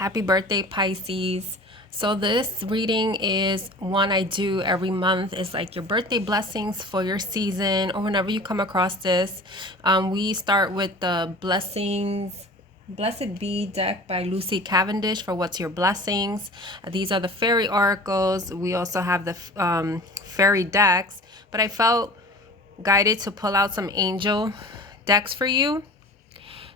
Happy birthday, Pisces. So this reading is one I do every month. It's like your birthday blessings for your season or whenever you come across this. We start with the blessings. Blessed Be deck by Lucy Cavendish for What's Your Blessings. These are the fairy oracles. We also have the fairy decks, but I felt guided to pull out some angel decks for you.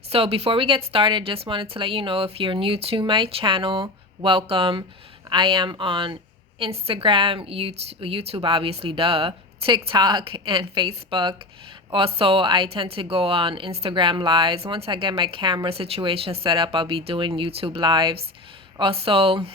So before we get started, just wanted to let you know, if you're new to my channel, welcome. I am on Instagram, YouTube obviously, duh, TikTok, and Facebook. Also, I tend to go on Instagram lives. Once I get my camera situation set up, I'll be doing YouTube lives. Also,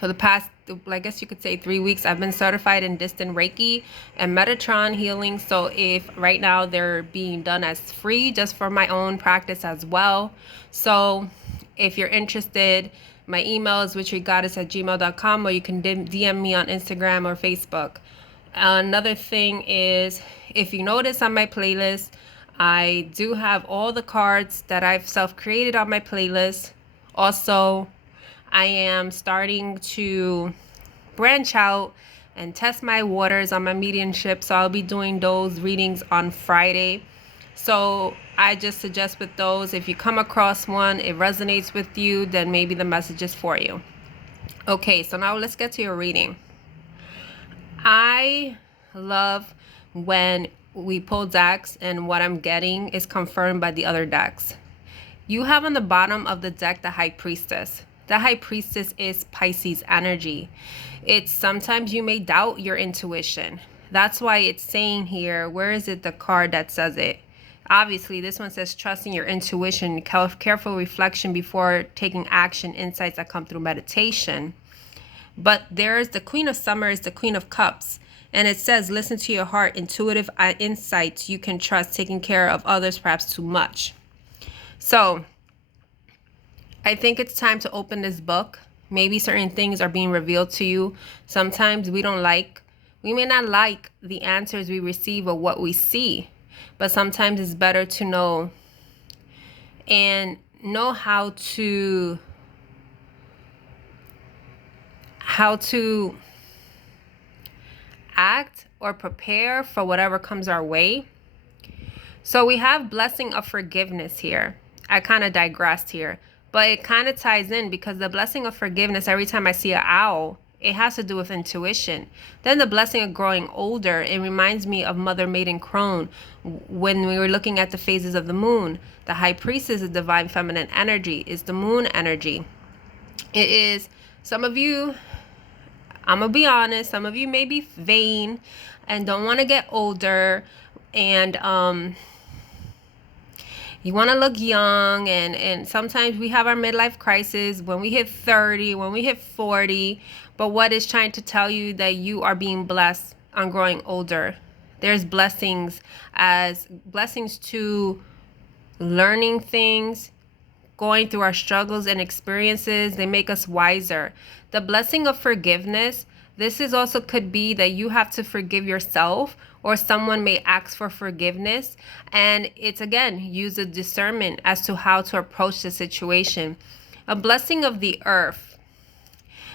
for the past, I guess you could say 3 weeks, I've been certified in distant Reiki and Metatron Healing. So if right now they're being done as free just for my own practice as well. So if you're interested, my email is WitcheryGoddess@gmail.com, or you can DM me on Instagram or Facebook. Another thing is, if you notice on my playlist, I do have all the cards that I've self-created on my playlist. Also, I am starting to branch out and test my waters on my mediumship, so I'll be doing those readings on Friday. So I just suggest with those, if you come across one, it resonates with you, then maybe the message is for you. Okay, so now let's get to your reading. I love when we pull decks and what I'm getting is confirmed by the other decks. You have on the bottom of the deck the High Priestess. The High Priestess is Pisces energy. It's sometimes you may doubt your intuition. That's why it's saying here, where is it, the card that says it? Obviously, this one says trusting your intuition, careful reflection before taking action, insights that come through meditation. But there's the Queen of Summer is the Queen of Cups. And it says, listen to your heart, intuitive insights you can trust, taking care of others perhaps too much. So I think it's time to open this book. Maybe certain things are being revealed to you. Sometimes we may not like the answers we receive or what we see, but sometimes it's better to know and know how to act or prepare for whatever comes our way. So we have blessing of forgiveness here. I kind of digressed here, but it kind of ties in, because the blessing of forgiveness, every time I see an owl, it has to do with intuition. Then the blessing of growing older, it reminds me of Mother Maiden Crone when we were looking at the phases of the moon. The High Priestess is divine feminine energy, is the moon energy. It is, some of you, I'm gonna be honest, some of you may be vain and don't want to get older, and you want to look young, and sometimes we have our midlife crisis when we hit 30, when we hit 40. But what is trying to tell you that you are being blessed on growing older? There's blessings to learning things, going through our struggles and experiences. They make us wiser. The blessing of forgiveness, this is also could be that you have to forgive yourself, or someone may ask for forgiveness. And it's, again, use a discernment as to how to approach the situation. A blessing of the earth.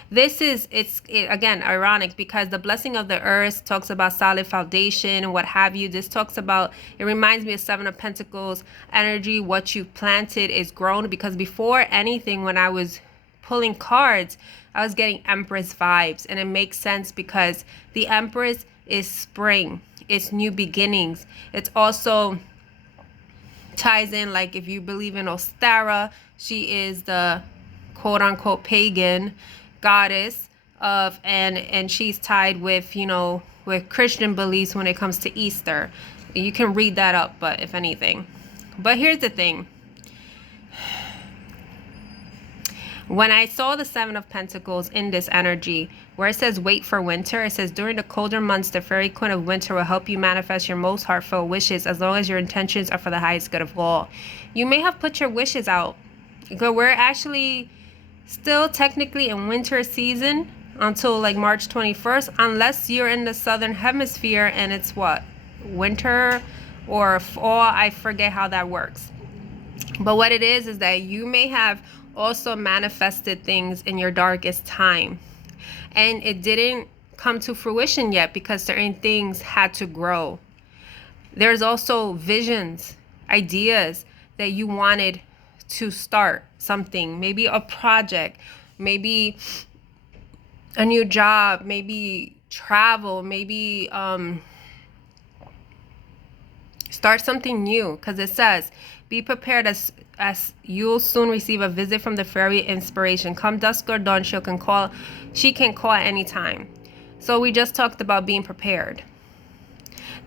This is, again, ironic, because the blessing of the earth talks about solid foundation and what have you. This talks about, it reminds me of Seven of Pentacles energy. What you've planted is grown, because before anything, when I was pulling cards, I was getting Empress vibes. And it makes sense, because the Empress is spring. It's new beginnings. It's also ties in, like, if you believe in Ostara, she is the quote-unquote pagan goddess of, and she's tied with, with Christian beliefs when it comes to Easter. You can read that up, but if anything. But here's the thing. When I saw the Seven of Pentacles in this energy, where it says wait for winter, it says during the colder months, the fairy queen of winter will help you manifest your most heartfelt wishes, as long as your intentions are for the highest good of all. You may have put your wishes out, but we're actually still technically in winter season until like March 21st, unless you're in the southern hemisphere and it's what, winter or fall. I forget how that works. But what it is that you may have also manifested things in your darkest time, and it didn't come to fruition yet because certain things had to grow. There's also visions, ideas that you wanted to start something, maybe a project, maybe a new job, maybe travel, maybe start something new, because it says, be prepared as you'll soon receive a visit from the fairy inspiration. Come dusk or dawn, she can call at any time. So we just talked about being prepared.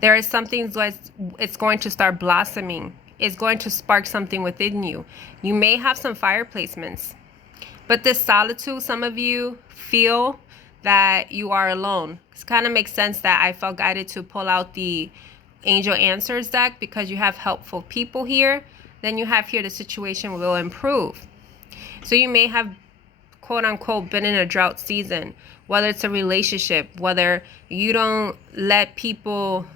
There is something that's it's going to start blossoming. It's going to spark something within you. You may have some fire placements, but this solitude, some of you feel that you are alone. It kind of makes sense that I felt guided to pull out the Angel Answers deck, because you have helpful people here. Then you have here the situation will improve. So you may have, quote unquote, been in a drought season, whether it's a relationship, whether you don't let people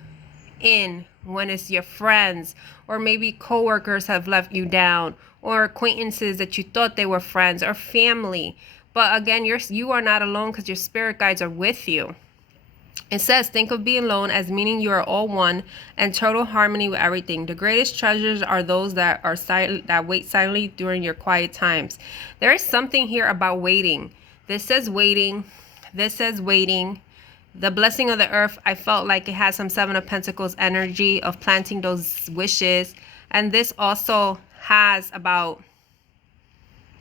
in when it's your friends, or maybe coworkers have left you down, or acquaintances that you thought they were friends, or family. But again, you are not alone, because your spirit guides are with you. It says, think of being alone as meaning you are all one and total harmony with everything. The greatest treasures are those that are silent, that wait silently during your quiet times. There is something here about waiting. This says waiting. This says waiting. The blessing of the earth, I felt like it has some Seven of Pentacles energy of planting those wishes. And this also has about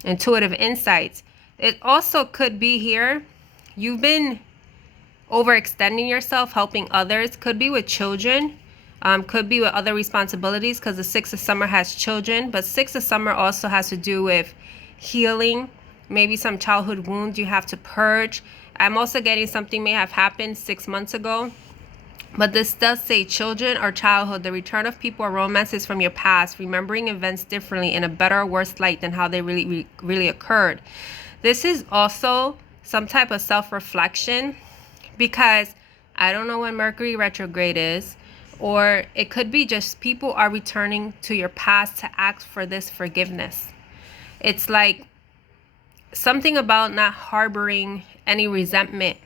intuitive insights. It also could be here, you've been overextending yourself, helping others. Could be with children, could be with other responsibilities, because the Six of Summer has children, but Six of Summer also has to do with healing, maybe some childhood wounds you have to purge. I'm also getting something may have happened 6 months ago, but this does say children or childhood, the return of people or romances from your past, remembering events differently in a better or worse light than how they really occurred. This is also some type of self-reflection, because I don't know when Mercury retrograde is, or it could be just people are returning to your past to ask for this forgiveness. It's like something about not harboring any resentment,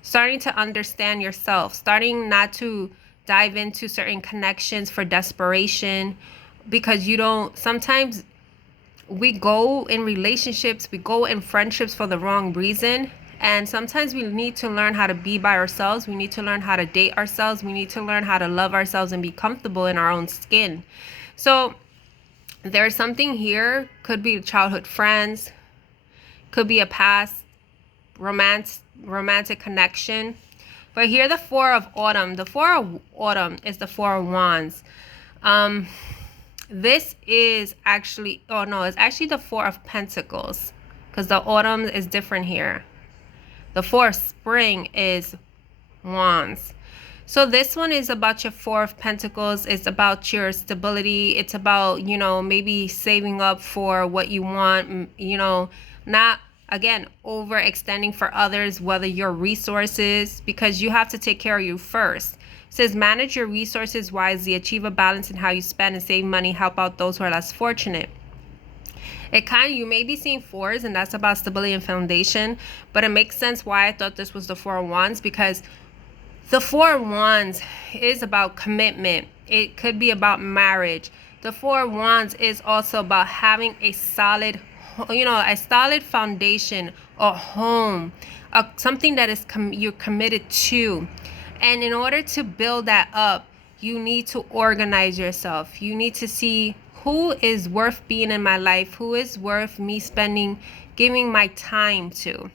starting to understand yourself, starting not to dive into certain connections for desperation, because you don't, sometimes we go in relationships, we go in friendships for the wrong reason. And sometimes we need to learn how to be by ourselves. We need to learn how to date ourselves. We need to learn how to love ourselves and be comfortable in our own skin. So there's something here, could be childhood friends, could be a past romantic connection. But here, the Four of Autumn. The Four of Autumn is the Four of Wands. This is actually, oh no, it's actually the Four of Pentacles, because the Autumn is different here. The Four of Spring is Wands. So this one is about your Four of Pentacles. It's about your stability. It's about, you know, maybe saving up for what you want, you know, not, again, overextending for others, whether your resources, because you have to take care of you first. It says, manage your resources wisely, achieve a balance in how you spend and save money, help out those who are less fortunate. It kind of, you may be seeing fours, and that's about stability and foundation, but it makes sense why I thought this was the Four of Wands, because the Four of Wands is about commitment. It could be about marriage. The Four of Wands is also about having a solid, you know, a solid foundation, a home, something that is you're committed to. And in order to build that up, you need to organize yourself. You need to see who is worth being in my life, who is worth me giving my time to,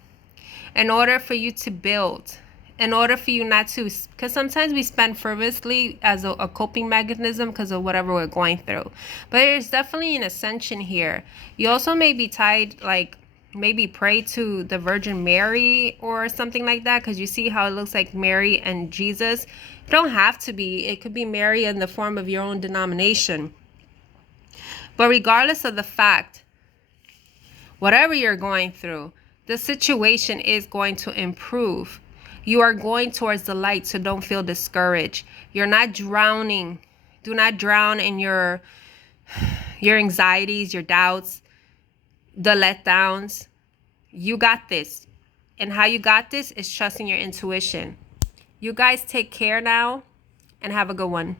in order for you to build, in order for you not to, because sometimes we spend frivolously as a coping mechanism because of whatever we're going through. But there's definitely an ascension here. You also may be tied, like maybe pray to the Virgin Mary or something like that, because you see how it looks like Mary and Jesus. It don't have to be. It could be Mary in the form of your own denomination. But regardless of the fact, whatever you're going through, the situation is going to improve. You are going towards the light, so don't feel discouraged. You're not drowning. Do not drown in your anxieties, your doubts. the letdowns. You got this. And how you got this is trusting your intuition. You guys take care now and have a good one.